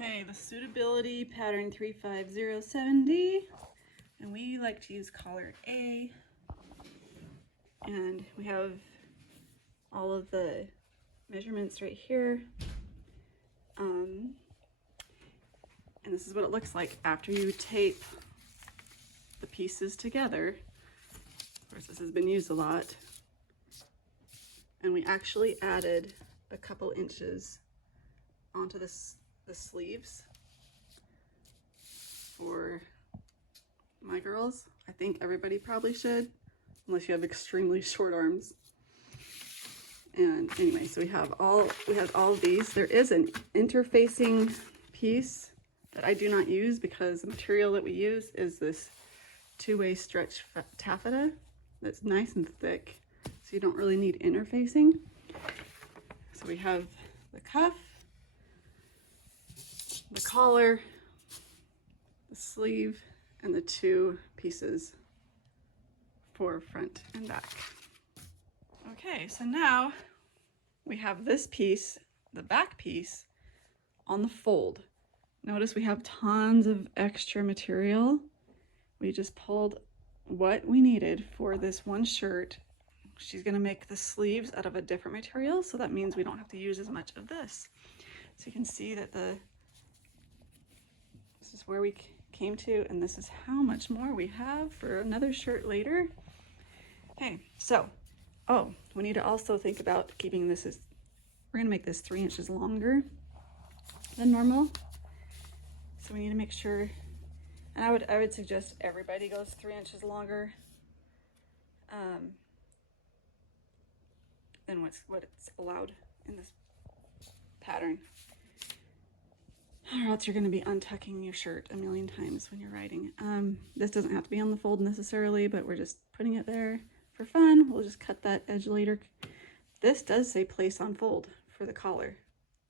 Okay, the suitability pattern 35070, and we like to use collar A, and we have all of the measurements right here, and this is what it looks like after you tape the pieces together. Of course, this has been used a lot, and we actually added a couple inches onto the sleeves for my girls. I think everybody probably should, unless you have extremely short arms. And anyway, so we have all of these. There is an interfacing piece that I do not use because the material that we use is this two-way stretch taffeta that's nice and thick, so you don't really need interfacing. So we have the cuff, the collar, the sleeve, and the two pieces for front and back. Okay, so now we have this piece, the back piece, on the fold. Notice we have tons of extra material. We just pulled what we needed for this one shirt. She's gonna make the sleeves out of a different material, so that means we don't have to use as much of this. So you can see that this is where we came to, and this is how much more we have for another shirt later. Okay, so, oh, we need to also think about keeping this as, we're gonna make this 3 inches longer than normal. So we need to make sure, and I would suggest everybody goes 3 inches longer than what's allowed in this pattern. Or else you're going to be untucking your shirt a million times when you're writing. This doesn't have to be on the fold necessarily, but we're just putting it there for fun. We'll just cut that edge later. This does say place on fold for the collar.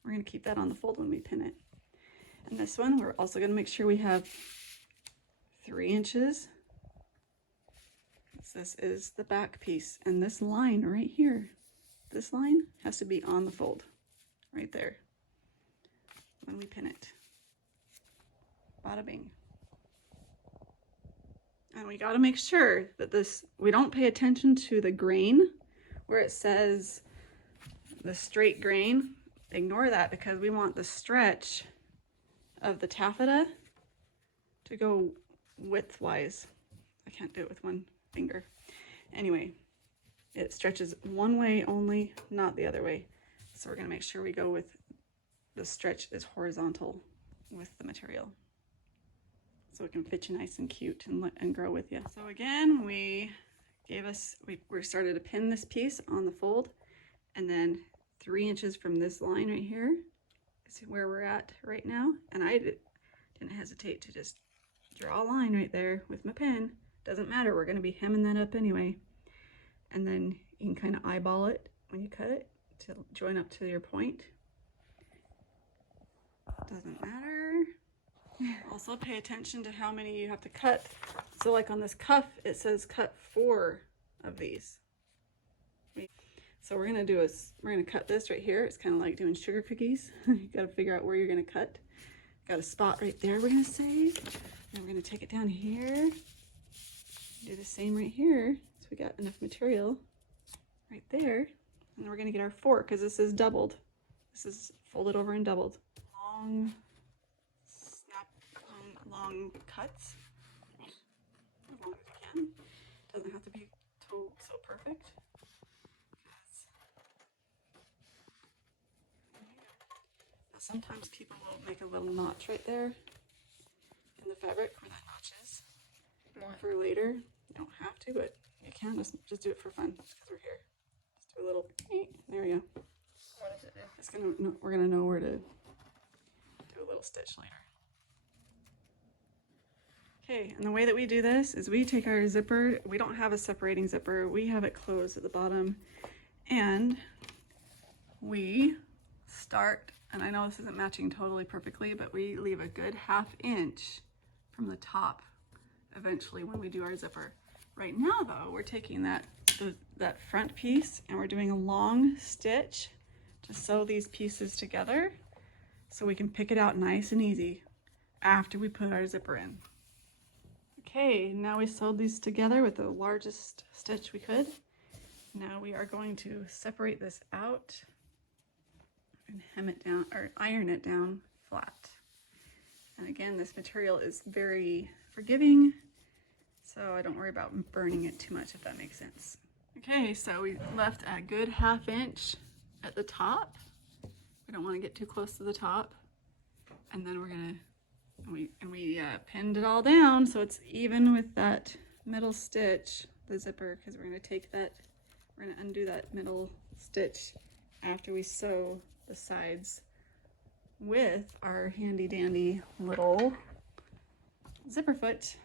We're going to keep that on the fold when we pin it. And this one, we're also going to make sure we have 3 inches. This is the back piece, and this line right here, this line has to be on the fold right there when we pin it. Bada bing. And we got to make sure that we don't pay attention to the grain where it says the straight grain. Ignore that, because we want the stretch of the taffeta to go widthwise. I can't do it with one finger. Anyway, it stretches one way only, not the other way. So we're going to make sure we go with the stretch is horizontal with the material, so it can fit you nice and cute and grow with you. So again, we started to pin this piece on the fold, and then 3 inches from this line right here is where we're at right now. And I didn't hesitate to just draw a line right there with my pen. Doesn't matter, we're going to be hemming that up anyway. And then you can kind of eyeball it when you cut it to join up to your point. Doesn't matter. Also pay attention to how many you have to cut. So like on this cuff, it says cut 4 of these. So we're gonna cut this right here. It's kind of like doing sugar cookies. You gotta figure out where you're gonna cut. Got a spot right there we're gonna save. And we're gonna take it down here. Do the same right here. So we got enough material right there. And then we're gonna get our fork, because this is doubled. This is folded over and doubled. Long cuts as long as you can. Doesn't have to be so perfect. Now sometimes people will make a little notch right there in the fabric where that notch is for later. You don't have to, but you can. Just do it for fun because we're here. Just do a little. There we go. What does it do? We're gonna know where to do a little stitch later. Okay, and the way that we do this is we take our zipper. We don't have a separating zipper. We have it closed at the bottom, and we start, and I know this isn't matching totally perfectly, but we leave a good 1/2 inch from the top eventually when we do our zipper. Right now though, we're taking that front piece and we're doing a long stitch to sew these pieces together. so we can pick it out nice and easy after we put our zipper in. Okay, now we sewed these together with the largest stitch we could. Now we are going to separate this out and hem it down, or iron it down flat. And again, this material is very forgiving, so I don't worry about burning it too much, if that makes sense. Okay, so we left a good 1/2 inch at the top. We don't want to get too close to the top. And then we're gonna, we pinned it all down so it's even with that middle stitch, the zipper, because we're gonna take that, we're gonna undo that middle stitch after we sew the sides with our handy dandy little zipper foot.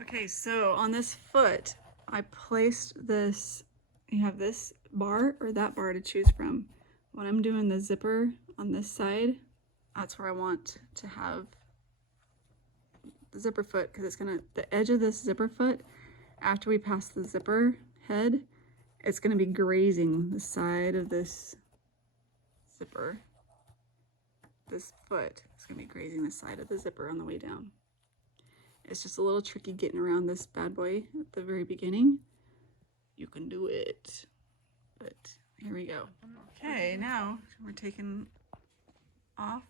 Okay, so on this foot, I placed this, you have this bar or that bar to choose from. When I'm doing the zipper on this side, that's where I want to have the zipper foot, because it's gonna, the edge of this zipper foot, after we pass the zipper head, it's gonna be grazing the side of this zipper. This foot is gonna be grazing the side of the zipper on the way down. It's just a little tricky getting around this bad boy at the very beginning. You can do it, but here we go. Okay, now we're taking off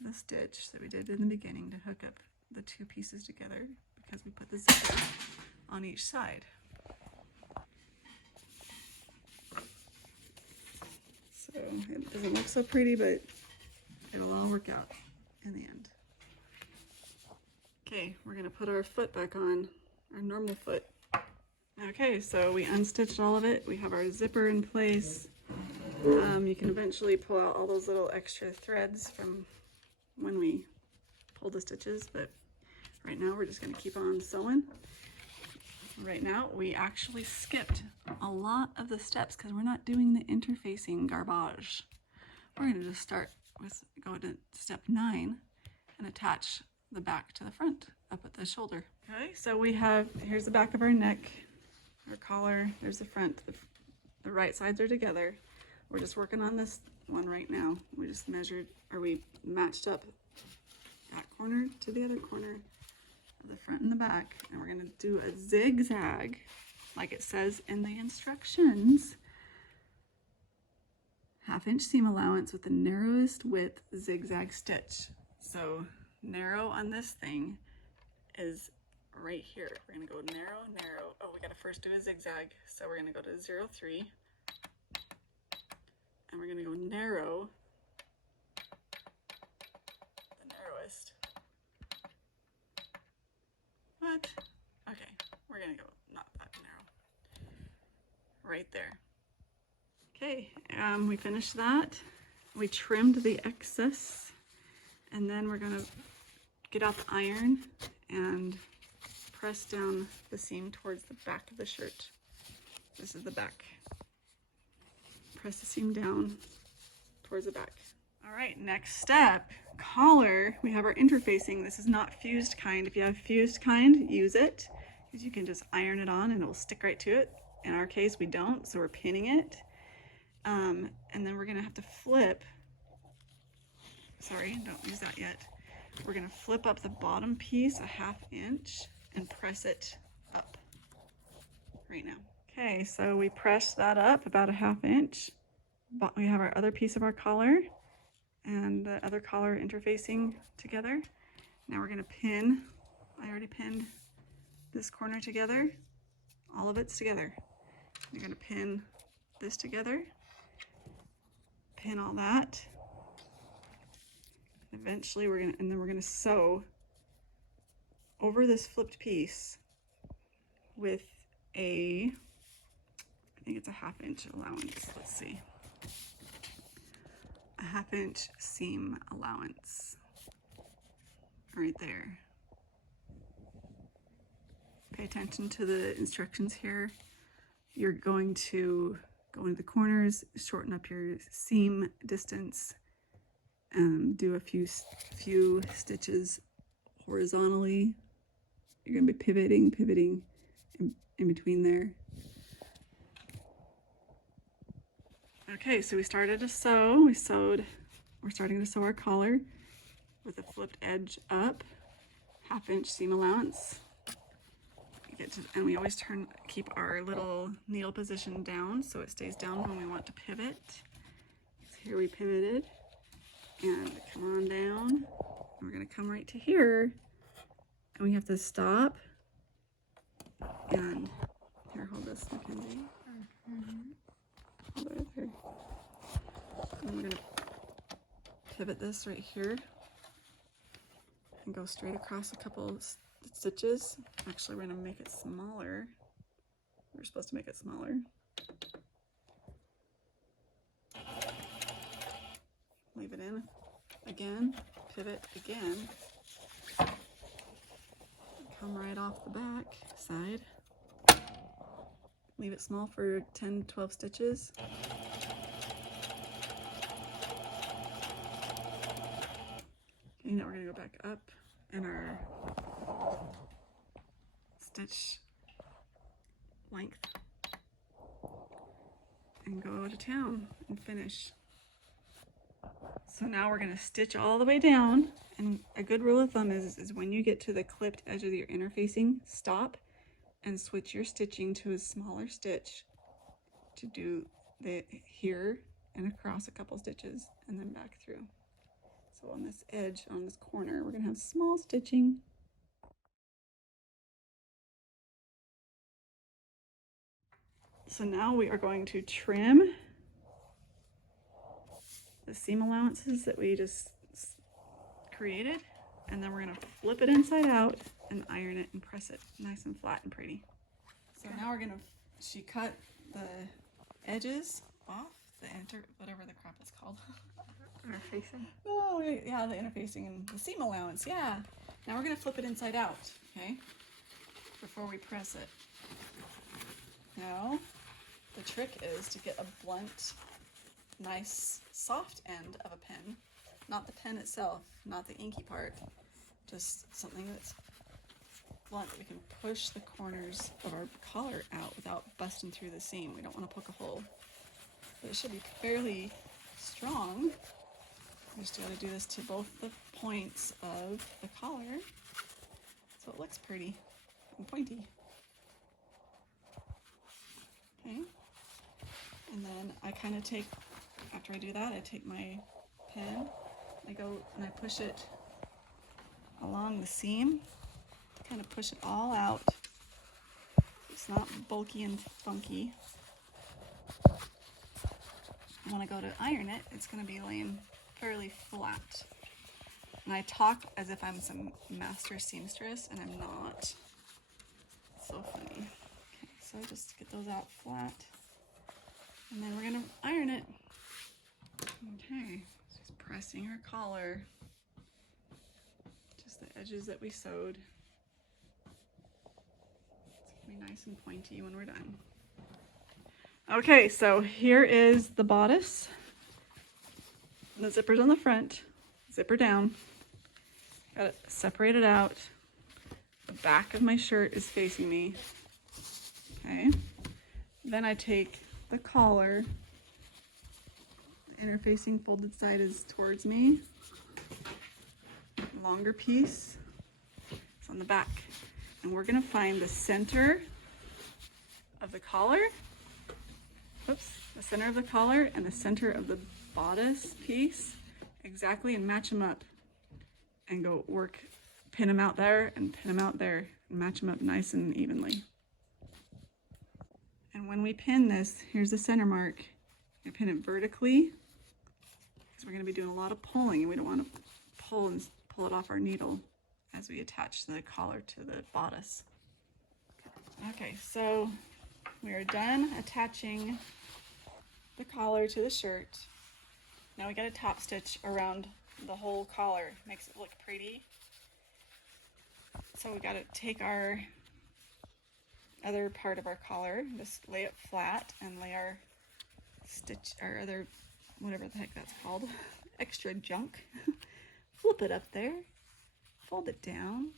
the stitch that we did in the beginning to hook up the two pieces together, because we put the zipper on each side. So it doesn't look so pretty, but it'll all work out in the end. Okay, we're gonna put our foot back on, our normal foot. Okay, so we unstitched all of it. We have our zipper in place. You can eventually pull out all those little extra threads from when we pull the stitches, but right now we're just gonna keep on sewing. Right now, we actually skipped a lot of the steps because we're not doing the interfacing garbage. We're gonna just start with, go to step 9 and attach the back to the front up at the shoulder. Okay, so we have, here's the back of our neck, our collar, there's the front, the right sides are together. We're just working on this one right now. We just measured, or we matched up that corner to the other corner of the front and the back, and we're gonna do a zigzag like it says in the instructions. 1/2 inch seam allowance with the narrowest width zigzag stitch. So narrow on this thing is right here. We're gonna go narrow, narrow. Oh, we gotta first do a zigzag. So we're gonna go to 0.3 and we're gonna go narrow, the narrowest. What? Okay, we're gonna go not that narrow. Right there. Okay, we finished that. We trimmed the excess, and then we're gonna get out the iron and press down the seam towards the back of the shirt. This is the back. Press the seam down towards the back. All right, next step, collar. We have our interfacing. This is not fused kind. If you have fused kind, use it, because you can just iron it on and it will stick right to it. In our case, we don't, so we're pinning it. And then we're gonna have to flip. Sorry, don't use that yet. We're gonna flip up the bottom piece 1/2 inch and press it up right now. Okay, so we press that up about 1/2 inch. But we have our other piece of our collar and the other collar interfacing together. Now we're gonna pin. I already pinned this corner together. All of it's together. You're gonna pin this together, pin all that. Eventually we're gonna sew over this flipped piece with a, I think it's a 1/2 inch allowance. Let's see. A 1/2 inch seam allowance right there. Pay attention to the instructions here. You're going to go into the corners, shorten up your seam distance, do a few stitches horizontally. You're going to be pivoting in between there. Okay, so we started to sew. We're starting to sew our collar with the flipped edge up, 1/2 inch seam allowance. And we always keep our little needle position down so it stays down when we want to pivot. So here we pivoted, and come on down. And we're gonna come right to here, and we have to stop. And here, hold this, Mackenzie. Hold it right there. And we're gonna pivot this right here and go straight across a couple stitches. Actually, we're gonna make it smaller. We're supposed to make it smaller. Leave it in again, pivot again. Come right off the back side. Leave it small for 10, 12 stitches. Okay, now we're gonna go back up in our stitch length and go to town and finish. So now we're gonna stitch all the way down, and a good rule of thumb is when you get to the clipped edge of your interfacing, stop and switch your stitching to a smaller stitch to do the here and across a couple stitches and then back through. So on this edge, on this corner, we're gonna have small stitching. So now we are going to trim the seam allowances that we just created, and then we're gonna flip it inside out and iron it and press it nice and flat and pretty. So now we're gonna, she cut the edges off, whatever the crap is called. Interfacing. Oh, yeah, the interfacing and the seam allowance, yeah. Now we're gonna flip it inside out, okay? Before we press it. Now, the trick is to get a blunt, nice, soft end of a pen. Not the pen itself, not the inky part. Just something that's blunt that we can push the corners of our collar out without busting through the seam. We don't want to poke a hole. But it should be fairly strong. We just got to do this to both the points of the collar so it looks pretty and pointy. Okay. And then I kind of take, after I do that, I take my pen, I go and I push it along the seam, kind of push it all out. It's not bulky and funky. When I go to iron it, it's going to be laying fairly flat. And I talk as if I'm some master seamstress, and I'm not. So funny. Okay, so just get those out flat. And then we're going to iron it. Okay, just pressing her collar. Just the edges that we sewed. It's going to be nice and pointy when we're done. Okay, so here is the bodice. The zipper's on the front, zipper down. Got it separated out. The back of my shirt is facing me. Okay. Then I take the collar. The interfacing folded side is towards me. Longer piece. It's on the back. And we're gonna find the center of the collar. Oops, the center of the collar and the center of the bodice piece exactly, and match them up and go work, pin them out there and pin them out there and match them up nice and evenly. And when we pin this, here's the center mark. I pin it vertically because we're going to be doing a lot of pulling, and we don't want to pull it off our needle as we attach the collar to the bodice. Okay, so we are done attaching the collar to the shirt. Now we got a top stitch around the whole collar. Makes it look pretty. So we got to take our other part of our collar, just lay it flat and lay our stitch, our other, whatever the heck that's called, extra junk. Flip it up there, fold it down.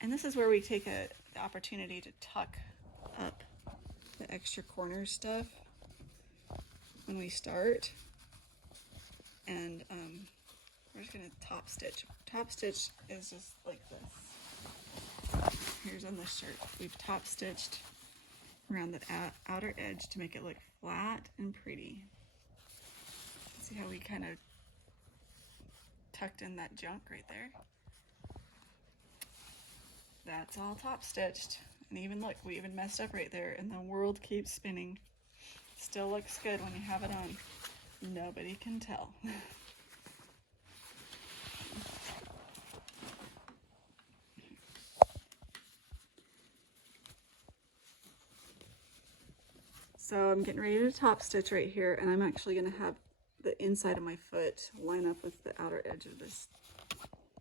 And this is where we take the opportunity to tuck up the extra corner stuff. when we start. And we're just gonna top stitch. Top stitch is just like this. Here's on this shirt. We've top stitched around the outer edge to make it look flat and pretty. See how we kind of tucked in that junk right there? That's all top stitched. And even look, we even messed up right there and the world keeps spinning. Still looks good when you have it on. Nobody can tell. So I'm getting ready to top stitch right here, and I'm actually gonna have the inside of my foot line up with the outer edge of this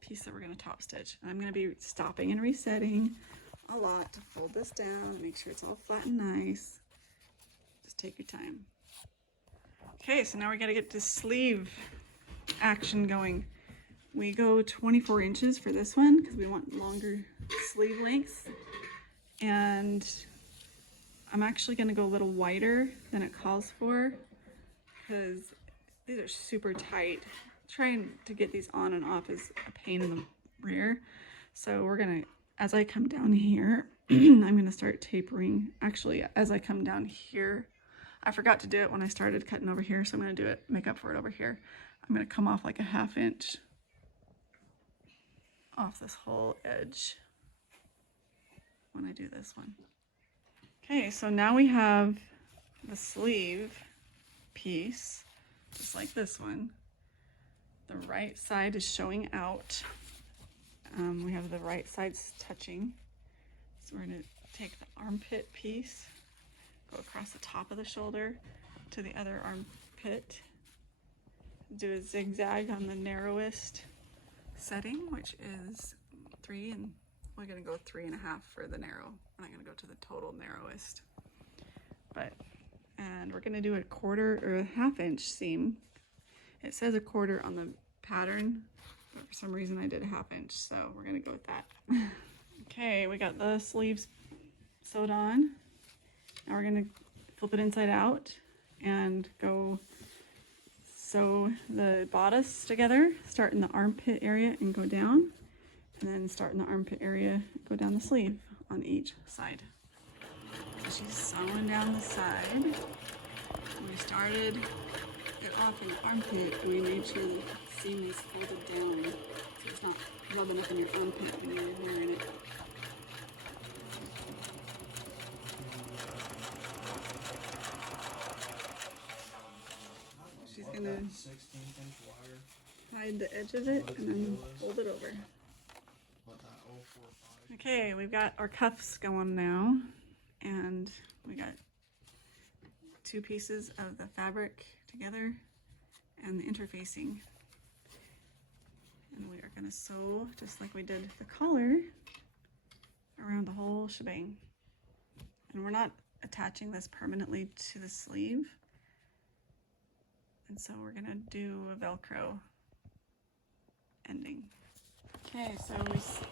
piece that we're gonna top stitch. And I'm gonna be stopping and resetting a lot to fold this down, make sure it's all flat and nice. Just take your time. Okay, so now we gotta get this sleeve action going. We go 24 inches for this one because we want longer sleeve lengths. And I'm actually gonna go a little wider than it calls for because these are super tight. Trying to get these on and off is a pain in the rear. So we're gonna, as I come down here, I'm gonna start tapering. Actually, as I come down here, I forgot to do it when I started cutting over here, so I'm gonna do it, make up for it over here. I'm gonna come off like a 1/2 inch off this whole edge when I do this one. Okay, so now we have the sleeve piece, just like this one. The right side is showing out. We have the right sides touching. So we're gonna take the armpit piece, go across the top of the shoulder to the other armpit, do a zigzag on the narrowest setting, which is 3, and we're gonna go 3.5 for the narrow. I'm not gonna go to the total narrowest, and we're gonna do a 1/4 or a 1/2 inch seam. It says a 1/4 on the pattern, but for some reason I did a 1/2 inch, so we're gonna go with that. Okay, we got the sleeves sewed on. Now we're gonna flip it inside out and go sew the bodice together, start in the armpit area and go down, and then start in the armpit area, go down the sleeve on each side. So she's sewing down the side. And we started it off in the armpit, and we made sure the seam is folded down so it's not rubbing up in your armpit when you're wearing it. She's gonna hide the edge of it and then fold it over. Okay, we've got our cuffs going now, and we got 2 pieces of the fabric together and the interfacing. And we are gonna sew just like we did the collar around the whole shebang. And we're not attaching this permanently to the sleeve. And so we're gonna do a Velcro ending. Okay, so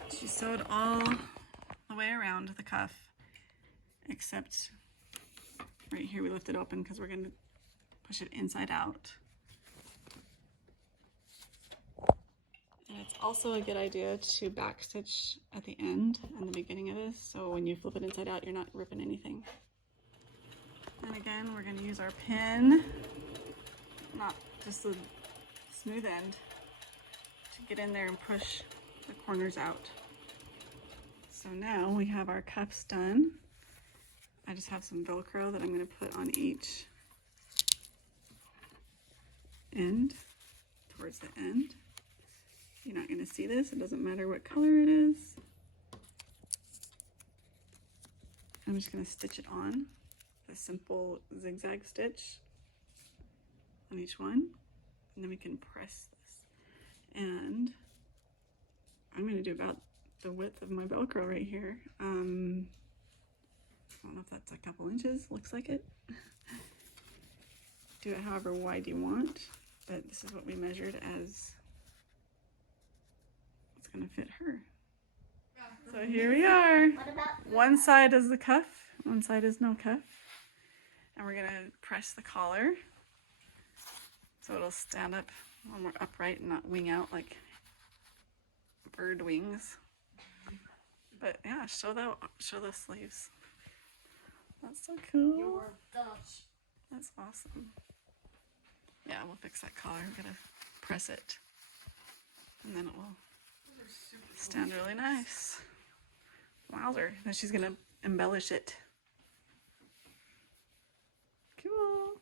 she sewed all the way around the cuff, except right here we lift it open because we're gonna push it inside out. And it's also a good idea to backstitch at the end and the beginning of this, so when you flip it inside out, you're not ripping anything. And again, we're gonna use our pin, not just the smooth end, to get in there and push the corners out. So now we have our cuffs done. I just have some Velcro that I'm going to put on each end, towards the end. You're not going to see this, it doesn't matter what color it is. I'm just going to stitch it on, a simple zigzag stitch on each one, and then we can press this. And I'm going to do about the width of my Velcro right here. I don't know if that's a couple inches, looks like it. Do it however wide you want, but this is what we measured as what's going to fit her. So here we are. One side is the cuff, one side is no cuff. And we're going to press the collar So it'll stand up a little more upright and not wing out like bird wings. But yeah, show the sleeves. That's so cool. You're Dutch. That's awesome. Yeah, we'll fix that collar. We gotta press it. And then it will stand really nice. Wowzer. Then she's gonna embellish it. Cool.